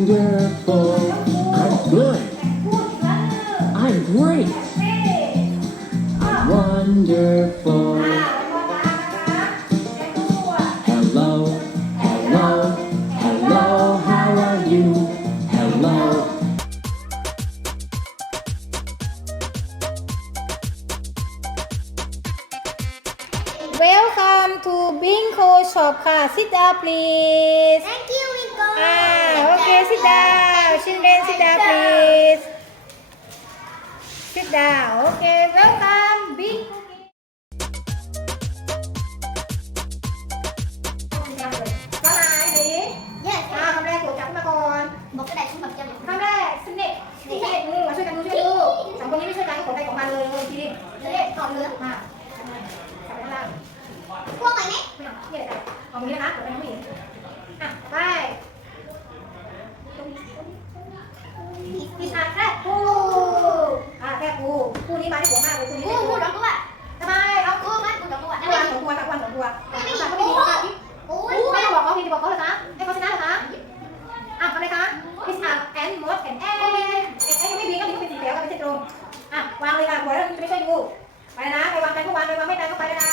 wonderful. I'm good. I'm great. I'm wonderful. Hello, hello, hello, how are you? Hello. Welcome to Bingo Shop Sit down please Thank you Bingo ah. อ่าโอเค sit down children sit down please sit down โอเค welcome big ก็มาสิ Yes. อ่าคำแรกโจทย์จับขึ้นมาก่อนบอกกระดาษชุ่มแบบจำคำแรกสเน็กสเน็กมือมาช่วยกันดูช่ว นี้มาที่หัวมากเลยปูนี้กูไม่กูปูร้องกูอะทำไมเอากูมันกูร้องกูอะตันั่นวเองของตัวตัวันของตัวไม่ไม่ตัไม่วไม่ไม่ดีไม่ค่ะพี่โอ้ยไม่ได้บอกเขาพี่จะบอกเขาเหรอคะให้เขาชนะเหรอคะอะทำไมคะพี่ชายแอนมดแอนแอนแอนไม่ดีก็มีก็เป็นสีเขียวก็ไม่ใช่ตรงอะวางเลยค่ะหัวแล้วจะไม่ช่วยดูไปนะไปวางไปก็วางไปวางไม่ไปก็ไปเลยนะ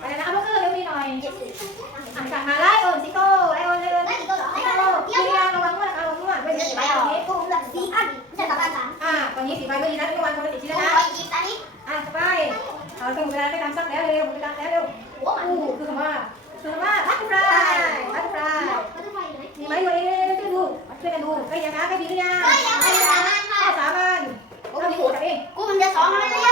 ไปเลยนะเอาลูกเอื้อเร็วดีหน่อยอะสั่งมาไล่โอนซิโก้ไล่โอนเลยไม่กี่ตัวหรอไล่ไม่โอกี่ตัวนเดี๋ยวมีเดี๋ยวยางระวังด้วยนะคะระวังด้วยเว้ยเดี๋ยวสีไปใบหรตอรงนี้กูแบบสีอัน จะกลับบ้านสามอะตอนนี้สีใบเมื่อกี้นะทุกวันคนละสีชิ้นกูแล้วไปนะหยิบอันนี้อะสบายเอาถึงเวลาได้ทำสักแล้วเร็วเวลาแล้วเร็วโอ้มันอู้คือคำว่าคือคำว่าพัดฟรายพัดฟรายก็ต้องไปอยู่ไหนมีไหมอยู่เร็วช่วยดูช่วยกันดูใกล้ยังคะใกล้ดีหรือยังเฮ้ยยังไม่ได้สามอันค่ะข้อสามันโอ้ยหัวจับเองกูมันจะสองอะไรเนี่ย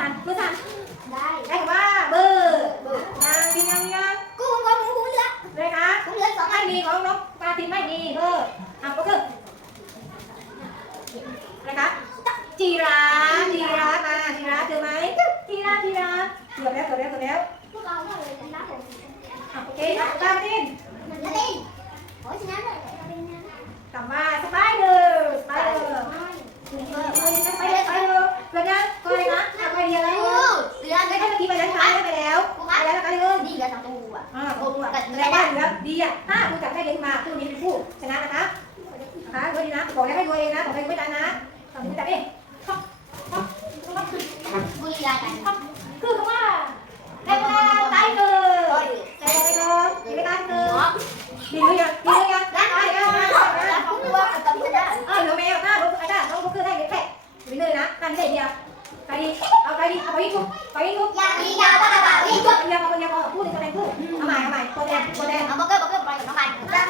สั่นมือสั่นมือสั่นได้ได้คำว่าเบอร์นางกินยังยังกูกูกูกูเหลือเลยคะกูเหลือสองอัไม่นมีของนกปลาทินไม่มีเบอร์อะก็คืออะไรคะจีราจีรามาจีราเจอไหมจีราจีราเกือบแล้วเกือบแล้วเกือบแล้วพวกเราก็เลยชนะผมอะโอเคอะตามทินนั่ ดีหรือยังดีหรือยังได้ได้ได้ได้แล้วกูว่ากับชนะเออเหลือแมวหน้าลูกไอ้ด้าน้องลูกคือให้เด็กแค่ไปเลยนะกันได้เดียวไปดีเอาไปดีเอาไปดีทุกไปดีทุกยาดียาวบ้าบ้าไปอีดีกทุกเดียวเอาเดียวเอาพูดถึงคะแนนคู่เอาใหม่เอาใหม่ตัวแดงตัวแดงเอาเบอร์เกอร์เบอร์เกอร์ไปกับน้องกันยัง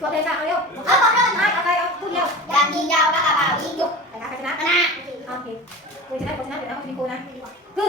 ตัวแดงจ้ะเอาเร็วเอาเบอร์เกอร์ไม่เอาไปเอาพูดเดียวยาดียาวบ้าบ้าอีกยุกไปนะใครชนะนะโอเคกูชนะกูชนะเดี๋ยวนะคุณมีกูนะคือ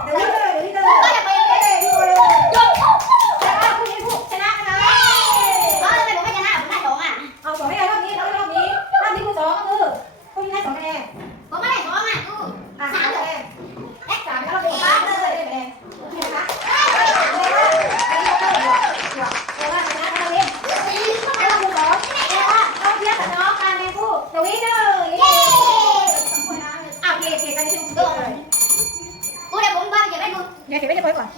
những video hấp dẫn เดี๋ยเขียนไว้ในโพสต์ก่อน